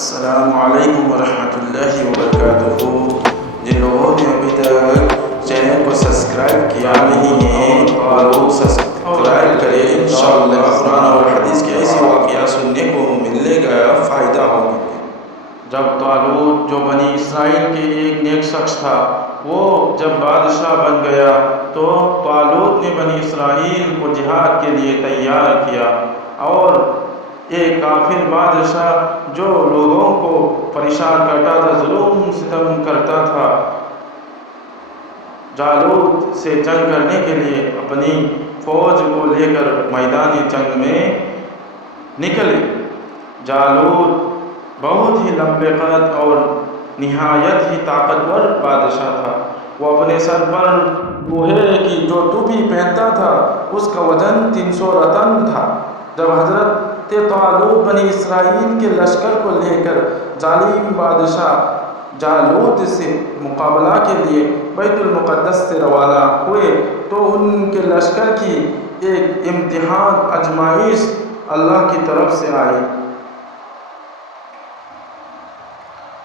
السلام علیکم ورحمۃ اللہ وبرکاتہ۔ جن لوگوں نے ابھی تک چینل کو سبسکرائب کیا نہیں ہے وہ سبسکرائب کریں۔ انشاءاللہ قرآن اور حدیث کے ایسی واقعہ سننے کو ملے گا، فائدہ ہوگا۔ جب طالوت جو بنی اسرائیل کے ایک نیک شخص تھا، وہ جب بادشاہ بن گیا تو طالوت نے بنی اسرائیل کو جہاد کے لیے تیار کیا، اور ایک کافر بادشاہ جو لوگوں کو پریشان کرتا تھا، ظلم ستم کرتا تھا، جالوت سے جنگ کرنے کے لیے اپنی فوج کو لے کر میدان جنگ میں نکلے۔ جالوت بہت ہی لمبے قد اور نہایت ہی طاقتور بادشاہ تھا۔ وہ اپنے سر پر لوہے کی جو ٹوپی پہنتا تھا اس کا وزن 300 رطل تھا۔ جب حضرت طالوت بنی اسرائیل کے لشکر کو لے کر ظالم بادشاہ جالوت سے مقابلہ کے لیے بیت المقدس سے روانہ ہوئے تو ان کے لشکر کی ایک امتحان آزمائش اللہ کی طرف سے آئی۔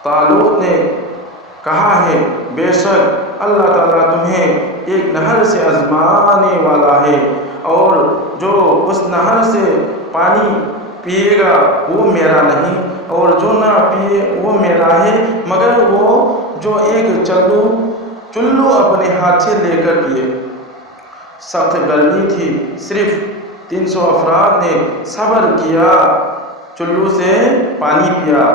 طالوت نے کہا ہے، بے شک اللہ تعالیٰ تمہیں ایک نہر سے آزمانے والا ہے، اور جو اس نہر سے پانی پیے گا وہ میرا نہیں، اور جو نہ پیے وہ میرا ہے، مگر وہ جو ایک چلو اپنے ہاتھ سے لے کر پیے۔ سخت گرمی تھی، صرف 300 افراد نے صبر کیا، چلو سے پانی پیا۔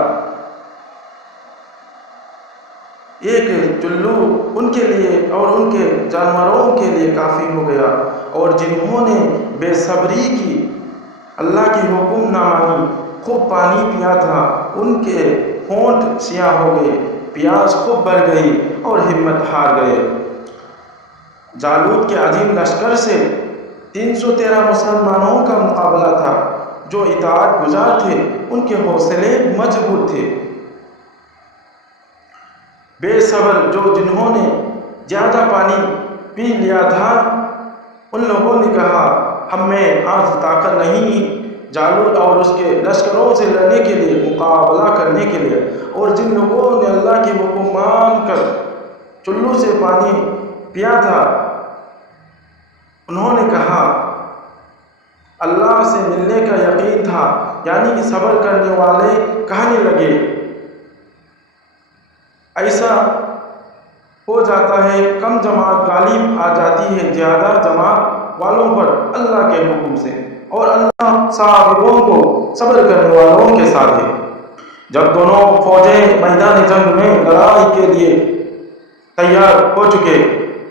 ایک چلو ان کے لیے اور ان کے جانوروں کے لیے کافی ہو گیا، اور جنہوں نے بے صبری کی، اللہ کی حکم نہ مانی، خوب پانی پیا تھا، ان کے ہونٹ سیاہ ہو گئے، پیاس خوب بڑھ گئی اور ہمت ہار گئے۔ جالوت کے عظیم لشکر سے 313 مسلمانوں کا مقابلہ تھا جو اطاعت گزار تھے، ان کے حوصلے مضبوط تھے۔ بے صبر جنہوں نے زیادہ پانی پی لیا تھا، ان لوگوں نے کہا، ہم میں آج طاقت نہیں جالوت اور اس کے لشکروں سے لڑنے کے لیے، مقابلہ کرنے کے لیے۔ اور جن لوگوں نے اللہ کی حکم مان کر چلو سے پانی پیا تھا، انہوں نے کہا، اللہ سے ملنے کا یقین تھا، یعنی کہ صبر کرنے والے کہنے لگے، ایسا ہو جاتا ہے کم جماعت غالب آ جاتی ہے زیادہ جماعت والوں پر اللہ کے حکم سے، اور اللہ صابروں کو صبر کرنے والوں کے ساتھ ہے۔ جب دونوں فوجیں میدان جنگ میں لڑائی کے لیے تیار ہو چکے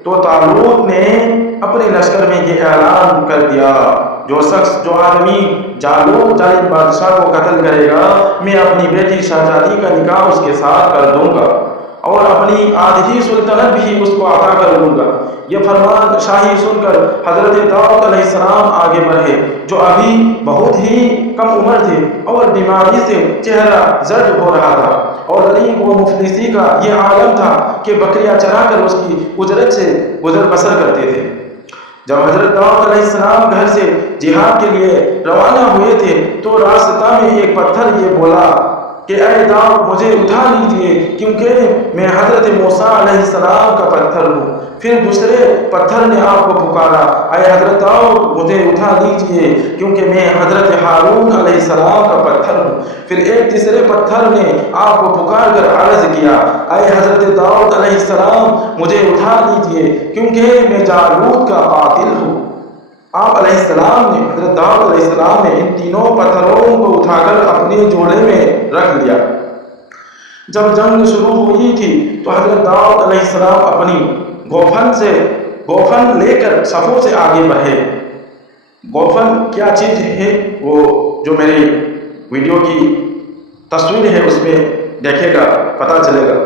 تو طالوت نے اپنے لشکر میں یہ اعلان کر دیا، جو آدمی جالوت ظالم بادشاہ کو قتل کرے گا، میں اپنی بیٹی شہزادی کا نکاح اس کے ساتھ کر دوں گا، اور اپنی آدھی سلطنت بھی اس کو عطا کر دوں گا۔ یہ فرمان شاہی سن کر حضرت داؤد علیہ السلام آگے بڑھے، جو ابھی بہت ہی کم عمر تھے اور بیماری سے چہرہ زرد ہو رہا تھا، اور غریب و مفلسی کا یہ عالم تھا کہ بکریاں چرا کر اس کی اجرت سے گزر بسر کرتے تھے۔ جب حضرت داؤد علیہ السلام گھر سے جہاد کے لیے روانہ ہوئے تھے تو راستہ میں ایک پتھر یہ بولا کہ اے داؤد، مجھے اٹھا لیجیے کیونکہ میں حضرت موسیٰ علیہ السلام کا پتھر ہوں۔ پھر دوسرے پتھر نے آپ کو پکارا، اے حضرت داؤد، مجھے اٹھا لیجیے کیونکہ میں حضرت ہارون علیہ السلام کا پتھر ہوں۔ پھر ایک تیسرے پتھر نے آپ کو پکار کر عرض کیا، اے حضرت داؤد علیہ السلام، مجھے اٹھا لیجیے کیونکہ میں جالوت کا قاتل ہوں۔ آپ علیہ السلام نے حضرت داؤد علیہ السلام نے ان تینوں پتھروں کو اٹھا کر اپنے جوڑے میں رکھ لیا۔ جب جنگ شروع ہوئی تھی تو حضرت داؤد علیہ السلام اپنی گوفن لے کر صفوں سے آگے بڑھے۔ گوفن کیا چیز ہے وہ جو میری ویڈیو کی تصویر ہے اس میں دیکھے گا، پتہ چلے گا۔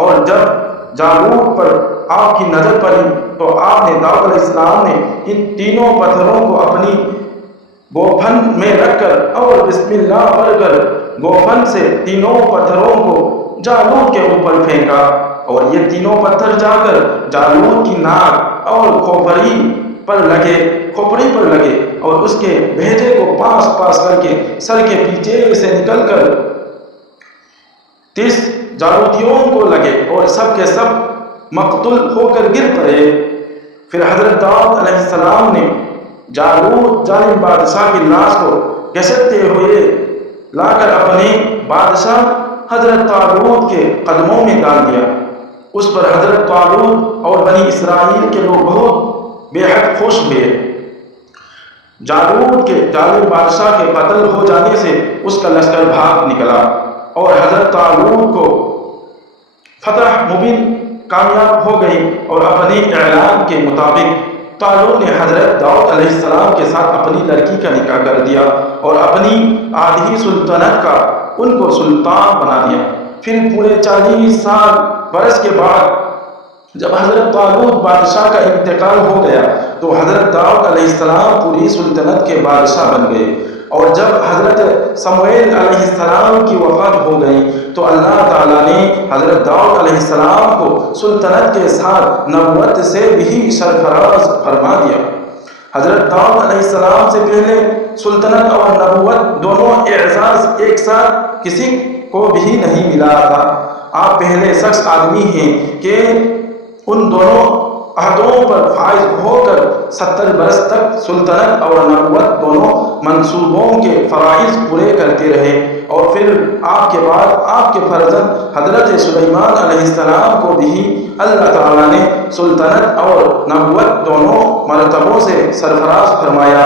اور جب جالوت پر آپ کی نظر پڑی تو آپ نے داؤد علیہ السلام نے ان تینوں پتھروں کو اپنی گوفن میں رکھ کر اور بسم اللہ پڑھ کر گوفن سے تینوں پتھروں کو جالوت کے اوپر پھینکا، اور یہ تینوں پتھر جا کر جالوت کی ناک اور کھوپڑی پر لگے اور اس کے بھیجے کو پاس کر کے سر کے پیچھے سے نکل کر جالوتیوں کو لگے اور سب کے سب مقتول ہو کر گر پڑے۔ پھر حضرت داؤد علیہ السلام نے جالوت ظالم بادشاہ کی لاش کو گھسیٹتے ہوئے لا کر اپنے بادشاہ حضرت طالوت کے قدموں میں ڈال دیا۔ اس پر حضرت طالوت اور بنی اسرائیل کے لوگ بہت بے حد خوش ہوئے۔ جالوت کے ظالم بادشاہ کے قتل ہو جانے سے اس کا لشکر بھاگ نکلا اور حضرت طالوت کو فتح مبین کامیاب ہو گئی، اور اپنے اعلان کے مطابق طالوت نے حضرت داؤد علیہ السلام کے ساتھ اپنی لڑکی کا نکاح کر دیا اور اپنی آدھی سلطنت کا ان کو سلطان بنا دیا۔ پھر پورے 40 سال برس کے بعد جب حضرت طالوت بادشاہ کا انتقال ہو گیا تو حضرت داؤد علیہ السلام پوری سلطنت کے بادشاہ بن گئے۔ اور جب حضرت سمویل علیہ السلام کی وفات ہو گئی تو اللہ تعالیٰ نے حضرت داؤد علیہ السلام کو سلطنت کے ساتھ نبوت سے بھی سرفراز فرما دیا۔ حضرت داؤد علیہ السلام سے پہلے سلطنت اور نبوت دونوں اعزاز ایک ساتھ کسی کو بھی نہیں ملا تھا۔ آپ پہلے شخص آدمی ہیں کہ ان دونوں عہدوں پر فائز ہو کر 70 برس تک سلطنت اور نبوت دونوں منصوبوں کے فرائض پورے کرتے رہے، اور پھر آپ کے بعد آپ کے فرزند حضرت سلیمان علیہ السلام کو بھی اللہ تعالیٰ نے سلطنت اور نبوت دونوں مرتبوں سے سرفراز فرمایا۔